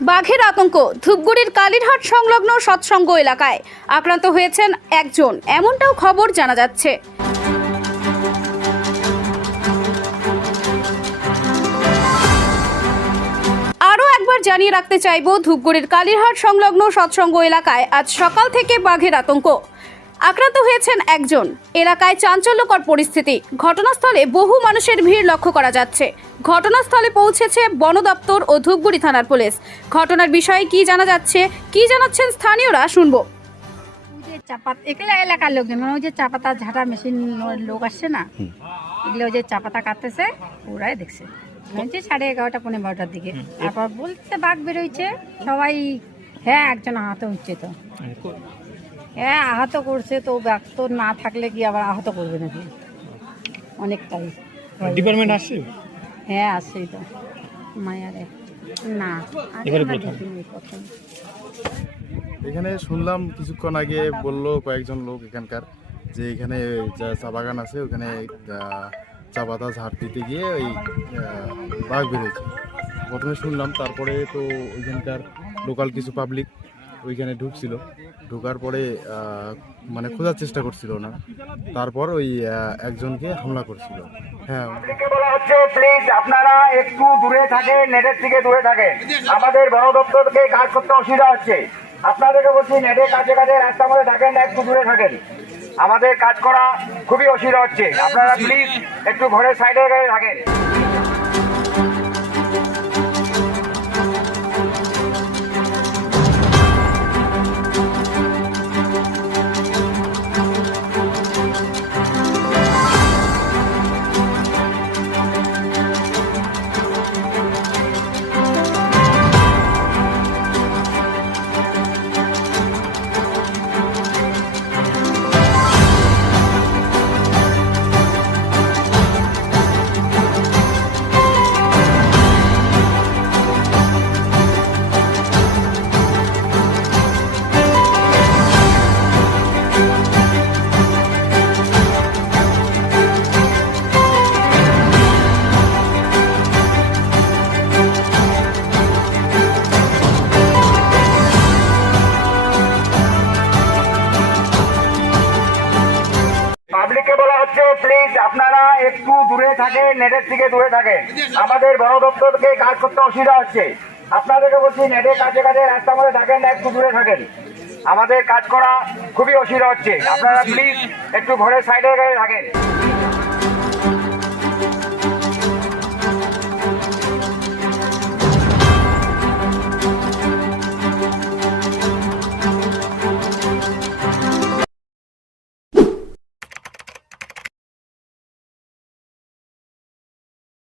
বাঘের আতঙ্ক ধূপগুড়ির কালীরহাট সংলগ্ন সৎসঙ্গ এলাকায় আক্রান্ত হয়েছেন একজন, এমনটাও খবর জানা যাচ্ছে। আরও একবার জানিয়ে রাখতে চাইব, ধূপগুড়ির কালীরহাট সংলগ্ন সৎসঙ্গ এলাকায় আজ সকাল থেকে বাঘের আতঙ্ক। আক্রান্ত হয়েছেন একজন। এলাকায় চাঞ্চল্যকর পরিস্থিতি। ঘটনাস্থলে বহু মানুষের ভিড় লক্ষ্য করা যাচ্ছে। ঘটনাস্থলে পৌঁছেছে বন দপ্তর ও ধূপগুড়ি থানার পুলিশ। ঘটনার বিষয়ে কি জানা যাচ্ছে, কি জানাচ্ছেন স্থানীয়রা, শুনবো। চাপাত একলা এলাকার লোকজন, মানে ওই যে চাপাতা ঝাঁটা মেশিন লোক আসছে না, এগুলো ওই যে চাপাতা কাটতেছে, ওরাই দেখছে হচ্ছে 11:30 পৌনে 12টার দিকে। তারপর বলতে বাঘ বেরোইছে, সবাই হ্যাঁ একজন আহত হচ্ছে, তো হ্যাঁ আহত করছে, তো বাঘ তো না থাকলে কি আবার আহত করবে নাকি, অনেকটাই। ডিপার্টমেন্ট আসছে? হ্যাঁ আসছেই তো মায়ারে না প্রথম। এখানে শুনলাম কিছুক্ষণ আগে বললো কয়েকজন লোক এখানকার যে এখানে যা চা বাগান আছে ওখানে চা পাতা ঝাড় দিতে গিয়ে ওই বাঘ বেরোয়েছে। প্রথমে শুনলাম, তারপরে তো ওইখানকার লোকাল কিছু পাবলিক ওইখানে ঢুকছিল, ঢোকার পরে মানে খোঁজার চেষ্টা করছিল না, তারপর ওই একজনকে হামলা করছিল। হ্যাঁ, বলা হচ্ছে প্লিজ আপনারা একটু দূরে থাকেন, নেটের থেকে দূরে থাকেন। আমাদের বন দপ্তরকে কাজ করতে অসুবিধা হচ্ছে। আপনাদেরকে বলছি নেটের কাছে কাছে রাস্তার মধ্যে থাকেন না, একটু দূরে থাকেন। আমাদের কাজ করা খুবই অসুবিধা হচ্ছে। আপনারা প্লিজ একটু ঘরের সাইডে থাকেন। পাবলিককে বলা হচ্ছে প্লিজ আপনারা একটু দূরে থাকেন, নেটের থেকে দূরে থাকেন। আমাদের বন দপ্তরকে কাজ করতে অসুবিধা হচ্ছে। আপনাদেরকে বলছি নেটের কাছে কাছে রাস্তার মধ্যে থাকেন না, একটু দূরে থাকেন। আমাদের কাজ করা খুবই অসুবিধা হচ্ছে। আপনারা প্লিজ একটু ঘরের সাইডে থাকেন।